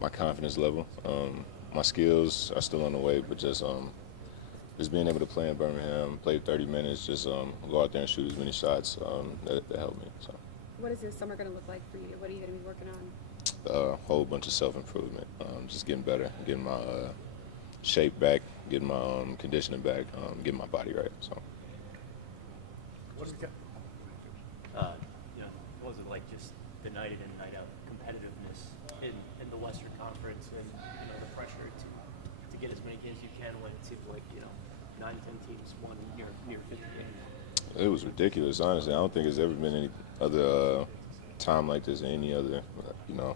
my confidence level. My skills are still on the way, but just being able to play in Birmingham, play 30 minutes, just go out there and shoot as many shots, that helped me. So What is your summer going to look like for you? What are you going to be working on? a whole bunch of self-improvement, just getting better, getting my shape back, getting my conditioning back, getting my body right. So What is it? uh, what was it like just the night in and night out competitiveness in the Western Conference and the pressure to get as many games as you can when it seems like 9, 10 teams won near 50 games. it was ridiculous, honestly. I don't think there's ever been any other time like this in any other, you know,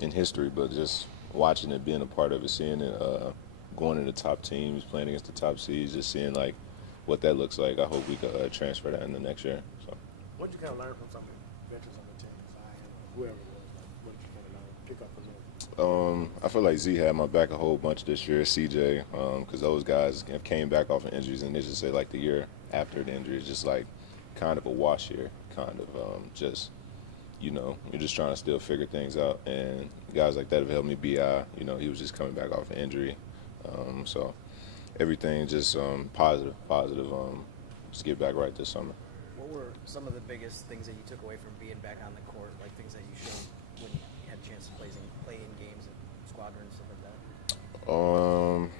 in history. But just watching it, being a part of it, seeing it, going to the top teams, playing against the top seeds, just seeing like what that looks like. I hope we could transfer that in the next year. So. What did you kind of learn from some of the veterans on the team, Zion, whoever it was? Like, what did you kind of learn, pick up from them? I feel like Z had my back a whole bunch this year, CJ, because those guys came back off of injuries, and they just say like the year after the injury is just like kind of a wash year, kind of you're just trying to still figure things out, and guys like that have helped me. Bi, he was just coming back off an injury, so everything just positive. Just get back right this summer. What were some of the biggest things that you took away from being back on the court, like things that you showed when you had a chance to play in games and squadron and stuff like that?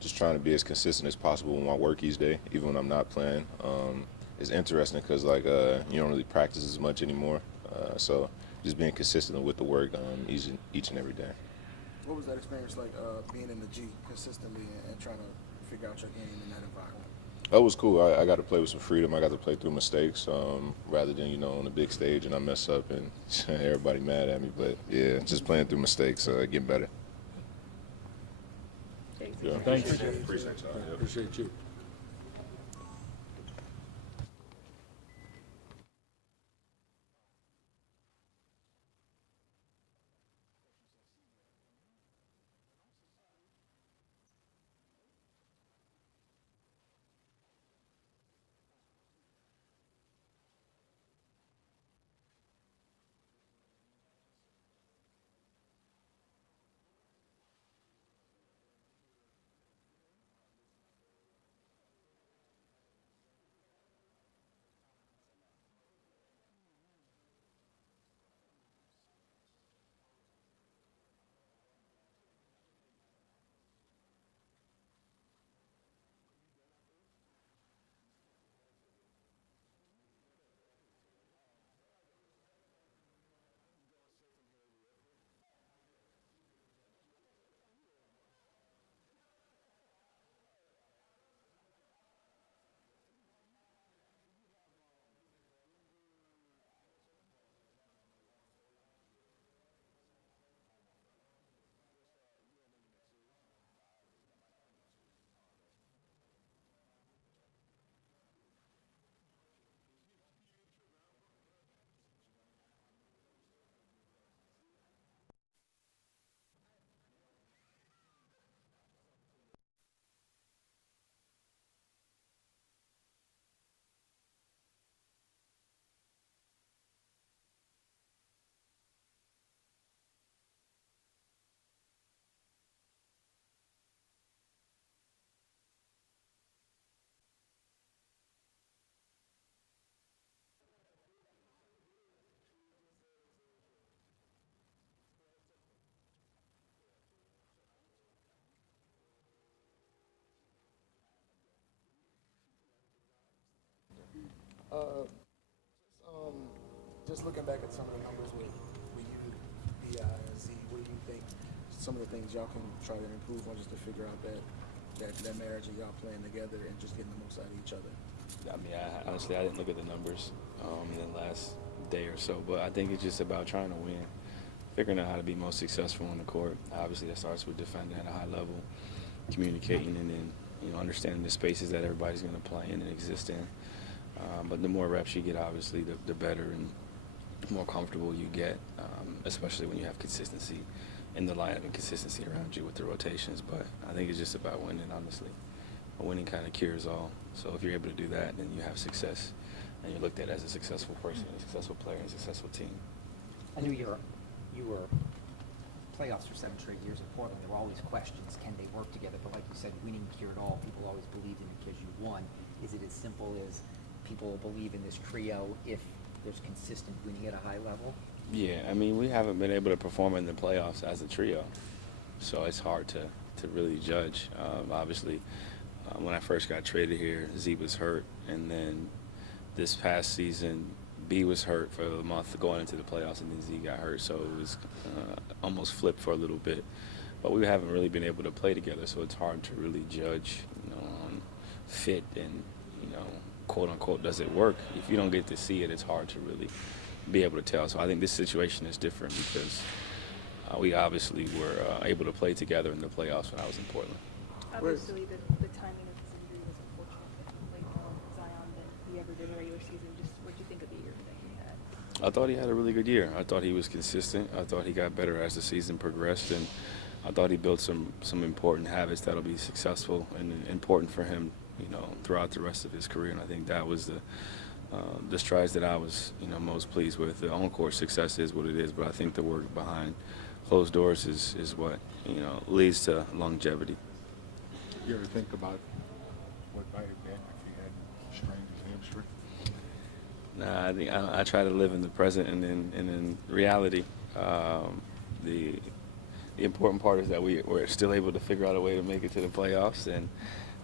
Just trying to be as consistent as possible with my work each day, even when I'm not playing. It's interesting because you don't really practice as much anymore, so just being consistent with the work each and every day. What was that experience like, being in the G consistently and trying to figure out your game in that environment? That was cool. I got to play with some freedom. I got to play through mistakes rather than, on the big stage and I mess up and everybody mad at me. But, yeah, just playing through mistakes, getting better. Thanks. Yeah. Thanks. Appreciate y'all. Appreciate you. Uh, just looking back at some of the numbers with you, Bi, and Z, what do you think some of the things y'all can try to improve on just to figure out that marriage of y'all playing together and just getting the most out of each other? I mean, honestly, I didn't look at the numbers in the last day or so, but I think it's just about trying to win, figuring out how to be most successful on the court. Obviously, that starts with defending at a high level, communicating, and then understanding the spaces that everybody's going to play in and exist in. But the more reps you get, obviously, the better and more comfortable you get, especially when you have consistency in the lineup and consistency around you with the rotations. But I think it's just about winning, honestly. Winning kind of cures all. So if you're able to do that, then you have success, and you're looked at as a successful person, a successful player, and a successful team. I knew you were playoffs for 7 straight years in Portland. There were always questions: can they work together? But like you said, winning cured all. People always believed in it because you won. Is it as simple as people believe in this trio if there's consistent winning at a high level? Yeah, I mean, we haven't been able to perform in the playoffs as a trio, so it's hard to really judge. Obviously, when I first got traded here, Z was hurt, and then this past season, B was hurt for a month going into the playoffs, and then Z got hurt, so it was almost flipped for a little bit. But we haven't really been able to play together, so it's hard to really judge, on fit and, quote unquote, does it work? If you don't get to see it, it's hard to really be able to tell. So I think this situation is different because we obviously were able to play together in the playoffs when I was in Portland. Obviously, the timing of his injury was unfortunate. That he played more Zion than he ever did in the regular season. Just what do you think of the year that he had? I thought he had a really good year. I thought he was consistent. I thought he got better as the season progressed, and I thought he built some important habits that'll be successful and important for him, throughout the rest of his career. And I think that was the strides that I was, most pleased with. The on-court success is what it is, but I think the work behind closed doors is what, leads to longevity. You ever think about what might have been if he had strained his hamstring? Nah, I think I try to live in the present and in reality. The important part is that we're still able to figure out a way to make it to the playoffs, and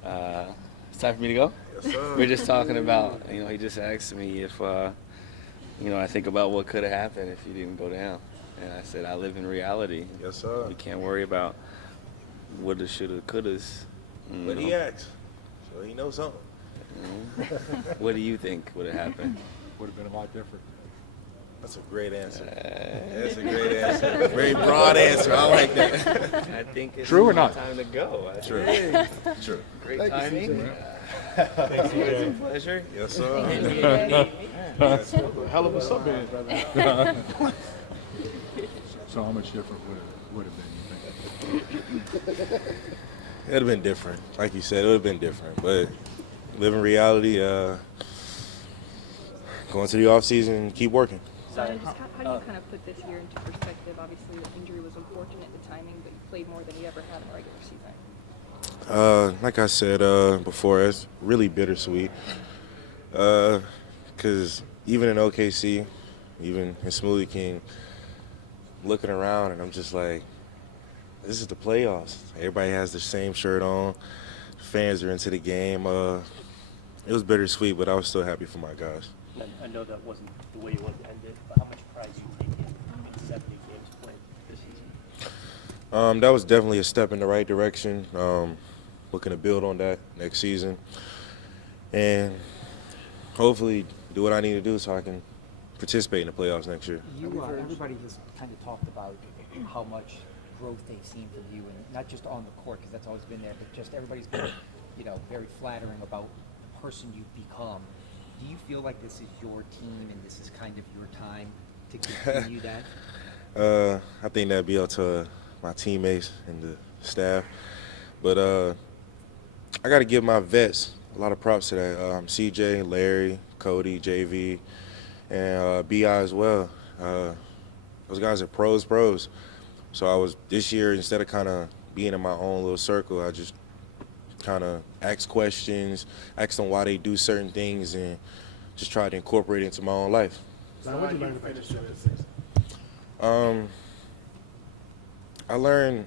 it's time for me to go. Yes, sir. We're just talking about, he just asked me if, I think about what could have happened if you didn't go down, and I said I live in reality. Yes, sir. We can't worry about woulda, shoulda, couldas. But he asked, so he knows something. What do you think would have happened? Would have been a lot different. That's a great answer. That's a great answer. Very broad answer. I like that. I think it's True or not? time to go. True. True. Great Thank you, timing. CJ. It's a pleasure. Yes, sir. Hell of a sub band, brother. So how much different would have been, you think? It would have been different. Like you said, it would have been different. But living reality, going to the offseason and keep working. Zion, just how do you kind of put this year into perspective? Obviously, the injury was unfortunate, the timing, but you played more than you ever had in the regular season. Like I said before, it's really bittersweet. Because even in OKC, even in Smoothie King, looking around and I'm just like, this is the playoffs. Everybody has the same shirt on. Fans are into the game. It was bittersweet, but I was still happy for my guys. I know that wasn't the way you wanted to end it, but how much pride do you take in 70 games played this season? That was definitely a step in the right direction. Looking to build on that next season. And hopefully do what I need to do so I can participate in the playoffs next year. Everybody has kind of talked about how much growth they've seen from you, and not just on the court, because that's always been there, but just everybody's been, very flattering about the person you've become. Do you feel like this is your team and this is kind of your time to continue that? I think that'd be up to my teammates and the staff. But I got to give my vets a lot of props to that. CJ, Larry, Cody, JV, and BI as well. Those guys are pros. So this year, instead of kind of being in my own little circle, I just kind of ask questions, ask them why they do certain things, and just try to incorporate it into my own life. So what did you learn to finish this season? I learned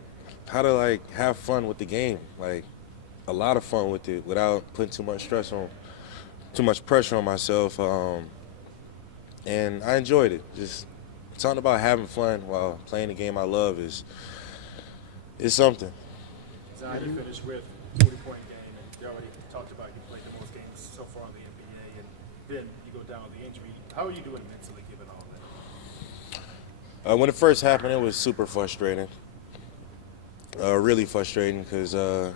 how to have fun with the game, a lot of fun with it without putting too much pressure on myself. And I enjoyed it. Just something about having fun while playing the game I love is something. Zion, you finished with a 40-point game, and you already talked about you played the most games so far in the NBA, and then you go down with the injury. How are you doing mentally given all that? When it first happened, it was super frustrating. Really frustrating because, I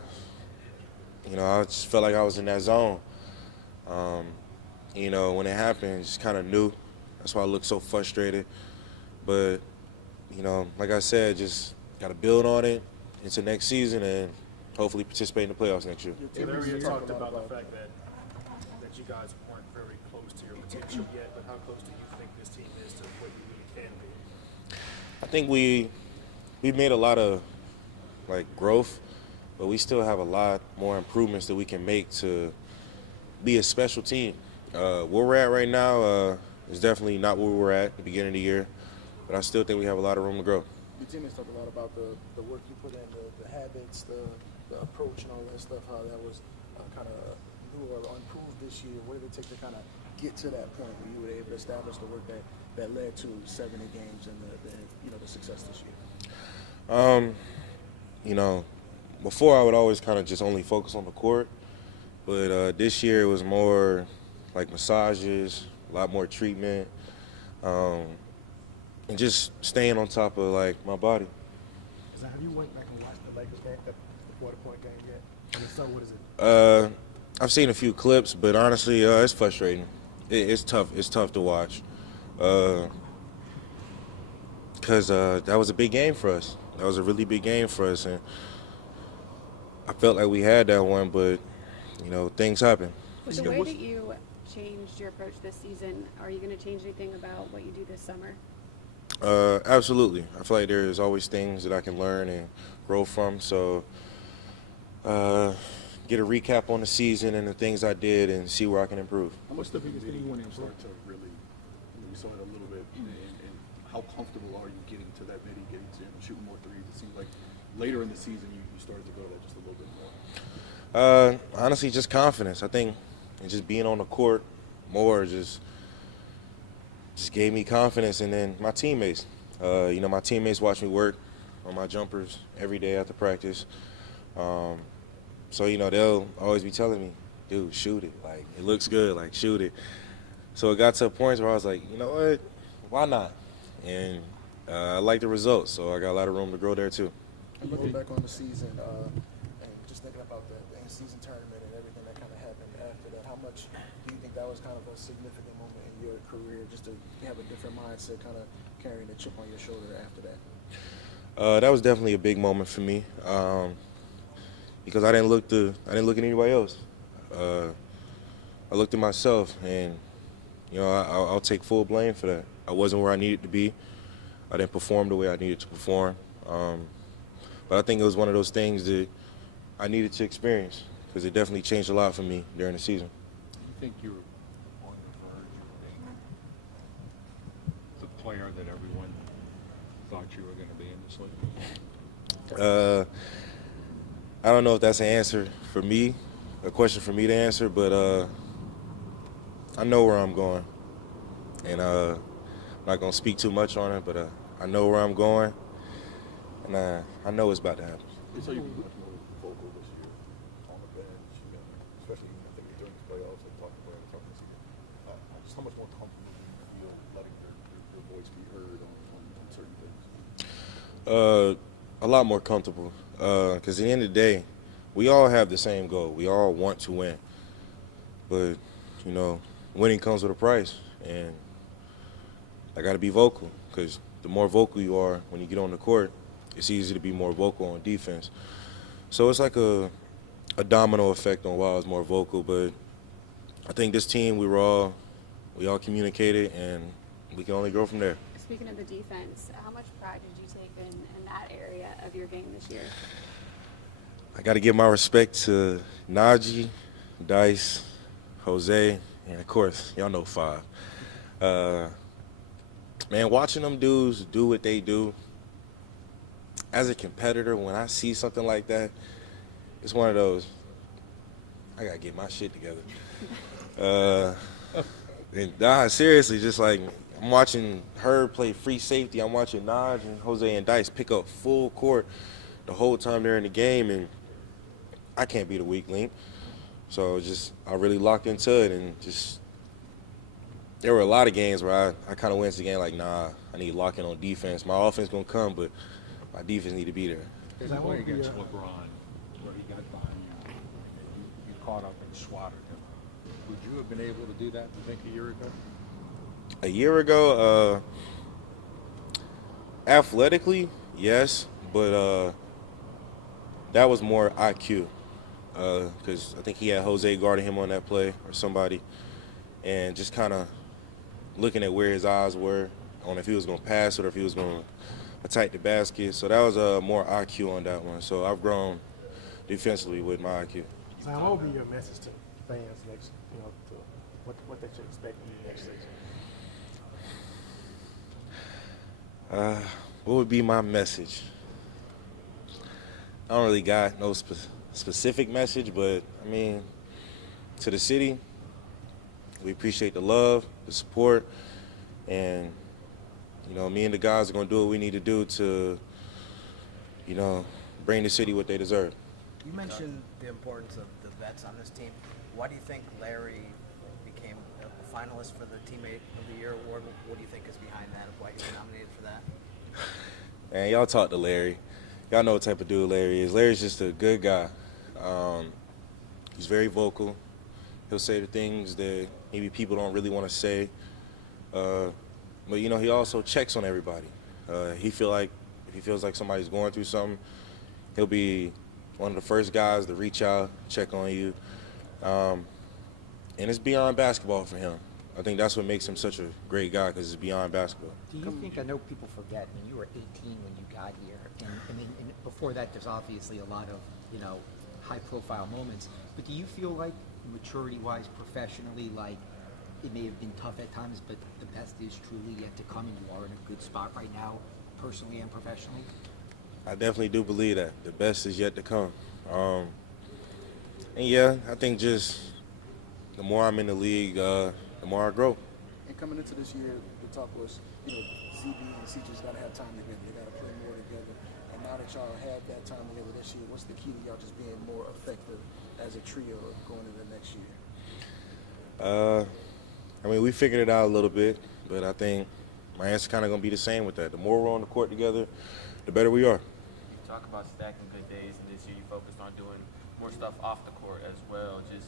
just felt like I was in that zone. When it happened, just kind of knew. That's why I looked so frustrated. But, like I said, just got to build on it into next season and hopefully participate in the playoffs next year. Larry talked about the fact that you guys weren't very close to your potential yet, but how close do you think this team is to what you really can be? think we've made a lot of like growth, but we still have a lot more improvements that we can make to be a special team. Where we're at right now is definitely not where we were at the beginning of the year, but I still think we have a lot of room to grow. Your teammates talk a lot about the work you put in, the habits, the approach, and all that stuff. How that was kind of new or improved this year. What did it take to kind of get to that point where you were able to establish the work that led to 70 games and the success this year? You know, before I would always kind of just only focus on the court, but this year it was more like massages, a lot more treatment, and just staying on top of like my body. So have you went back and watched the Lakers game, the 40-point game yet? And if so, what is it? I've seen a few clips, but honestly, it's frustrating. It's tough. It's tough to watch, because that was a big game for us. That was a really big game for us, and I felt like we had that one, but things happen. With the way that you changed your approach this season, are you going to change anything about what you do this summer? Absolutely. I feel like there's always things that I can learn and grow from. So get a recap on the season and the things I did and see where I can improve. What's the biggest thing you want to start to really, we saw it a little bit, and how comfortable are you getting to that midi, getting to shooting more threes? It seems like later in the season you started to go that just a little bit more. Honestly, just confidence. I think just being on the court more just gave me confidence, and then my teammates. My teammates watch me work on my jumpers every day after practice. So they'll always be telling me, dude, shoot it. Like, it looks good. Like, shoot it. So it got to a point where I was like, you know what? Why not? And I like the results, so I got a lot of room to grow there too. And looking back on the season and just thinking about the in-season tournament and everything that kind of happened after that, how much do you think that was kind of a significant moment in your career, just to have a different mindset, kind of carrying the chip on your shoulder after that? That was definitely a big moment for me, because I didn't look at anybody else. I looked at myself, and I'll take full blame for that. I wasn't where I needed to be. I didn't perform the way I needed to perform. But I think it was one of those things that I needed to experience, because it definitely changed a lot for me during the season. Do you think you're on the verge of being the player that everyone thought you were going to be in this league? I don't know if that's an answer for me, a question for me to answer, but I know where I'm going. And I'm not going to speak too much on it, but I know where I'm going, and I know it's about to happen. They saw you be much more vocal this year on the bench, especially I think during the playoffs and talking this year. Just how much more comfortable do you feel letting your voice be heard on certain things? A lot more comfortable, because at the end of the day, we all have the same goal. We all want to win, but winning comes with a price, and I got to be vocal, because the more vocal you are when you get on the court, it's easy to be more vocal on defense. So it's like a domino effect on why I was more vocal. But I think this team, we all communicated, and we can only grow from there. Speaking of the defense, how much pride did you take in that area of your game this year? I got to give my respect to Najee, Dice, Jose, and of course, y'all know Five. Man, watching them dudes do what they do, as a competitor, when I see something like that, it's one of those, I got to get my shit together. And seriously, just like, I'm watching Herb play free safety. I'm watching Naj and Jose and Dice pick up full court the whole time they're in the game, and I can't be the weak link. So I really locked into it, and there were a lot of games where I kind of went to the game like, nah, I need to lock in on defense. My offense going to come, but my defense need to be there. There's that way against LeBron where he got behind you, and you caught up and swatted him. Would you have been able to do that, you think, a year ago? A year ago, athletically, yes, but that was more IQ, because I think he had Jose guarding him on that play or somebody, and just kind of looking at where his eyes were on if he was going to pass it or if he was going to attack the basket. So that was more IQ on that one. So I've grown defensively with my IQ. Zion, what would be your message to fans next, to what they should expect in the next season? What would be my message? I don't really got no specific message, but I mean, to the city, we appreciate the love, the support, and me and the guys are gonna do what we need to do to, bring the city what they deserve. You mentioned the importance of the vets on this team. Why do you think Larry became a finalist for the Teammate of the Year award? What do you think is behind that? Why he was nominated for that? Man, y'all talk to Larry. Y'all know what type of dude Larry is. Larry's just a good guy. He's very vocal. He'll say the things that maybe people don't really want to say. But he also checks on everybody. If he feels like somebody's going through something, he'll be one of the first guys to reach out, check on you. And it's beyond basketball for him. I think that's what makes him such a great guy, because it's beyond basketball. Do you think, I know people forget, you were 18 when you got here, and before that there's obviously a lot of, high-profile moments, but do you feel like maturity-wise, professionally, like it may have been tough at times, but the best is truly yet to come, and you are in a good spot right now, personally and professionally? I definitely do believe that. The best is yet to come. And yeah, I think just the more I'm in the league, the more I grow. And coming into this year, the talk was, ZB and CJ's got to have time together. They got to play more together. And now that y'all have that time together this year, what's the key to y'all just being more effective as a trio going into the next year? We figured it out a little bit, but I think my answer's kind of going to be the same with that. The more we're on the court together, the better we are. You talk about stacking good days, and this year you focused on doing more stuff off the court as well. Do you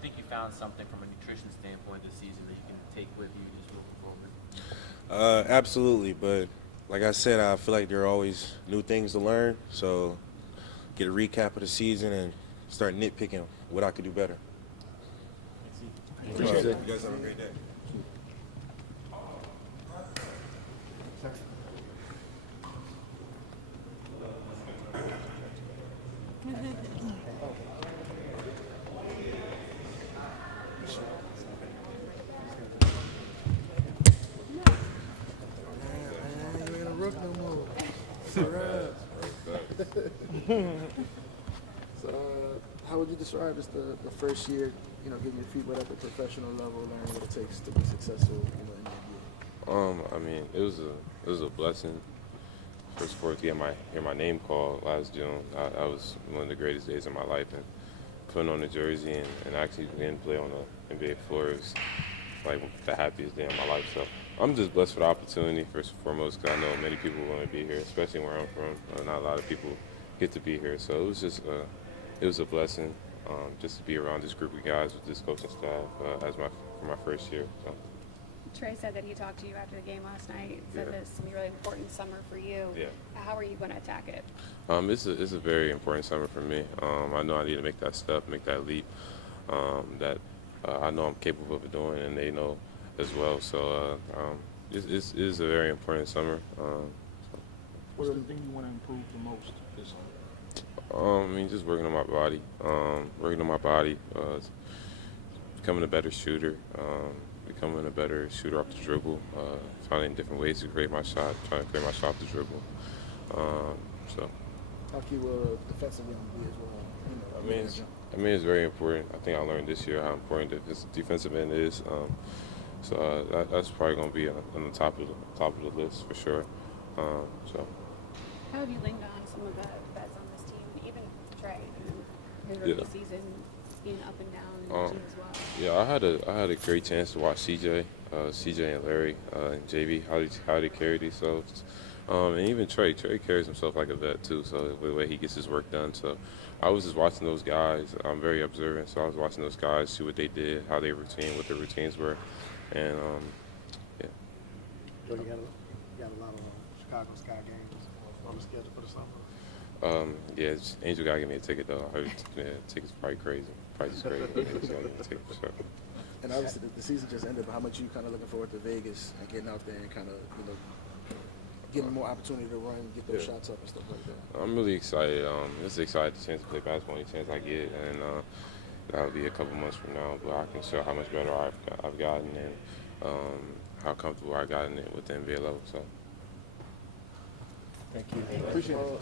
think you found something from a nutrition standpoint this season that you can take with you just moving forward? Absolutely, but like I said, I feel like there are always new things to learn. So get a recap of the season and start nitpicking what I could do better. Appreciate it. You guys have a great day. You ain't a rook no more. So, how would you describe this the first year, getting your feet wet at the professional level, learning what it takes to be successful, in the NBA? It was a blessing. First of all, to hear my name called last June, that was one of the greatest days of my life. And putting on the jersey and actually being to play on the NBA floor is like the happiest day of my life. So I'm just blessed for the opportunity, first and foremost, because I know many people want to be here, especially where I'm from. Not a lot of people get to be here. So it was just it was a blessing just to be around this group of guys with this coaching staff for my first year. So. Trey said that he talked to you after the game last night. Said Yeah. this is gonna be a really important summer for you. Yeah. How are you going to attack it? It's a very important summer for me. I know I need to make that step, make that leap that I know I'm capable of doing, and they know as well. So it is a very important summer. What's the thing you want to improve the most this summer? Just working on my body, becoming a better shooter, becoming a better shooter off the dribble, finding different ways to create my shot, trying to create my shot off the dribble. How key will defensively be as well? It's very important. I think I learned this year how important the defensive end is. That's probably going to be on the top of the list for sure. How have you leaned on some of the vets on this team, even Trey, his rookie season being up and down in the team as well? Yeah, I had a great chance to watch CJ and Larry and JV how they carry themselves, and even Trey carries himself like a vet too. So the way he gets his work done. So I was just watching those guys. I'm very observant, so I was watching those guys, see what they did, how they routine, what their routines were, and yeah. So you got a lot of Chicago Sky games on the schedule for the summer. Angel gotta give me a ticket though. I heard tickets probably crazy. Price is crazy. Angel's gotta give me a ticket for sure. And obviously the season just ended, but how much are you kind of looking forward to Vegas and getting out there and kind of, getting more opportunity to run, get those shots up and stuff like that? I'm really excited. Just excited the chance to play basketball any chance I get, and that'll be a couple months from now. But I can show how much better I've gotten and how comfortable I've gotten it with the NBA level. So. Thank you. Appreciate it.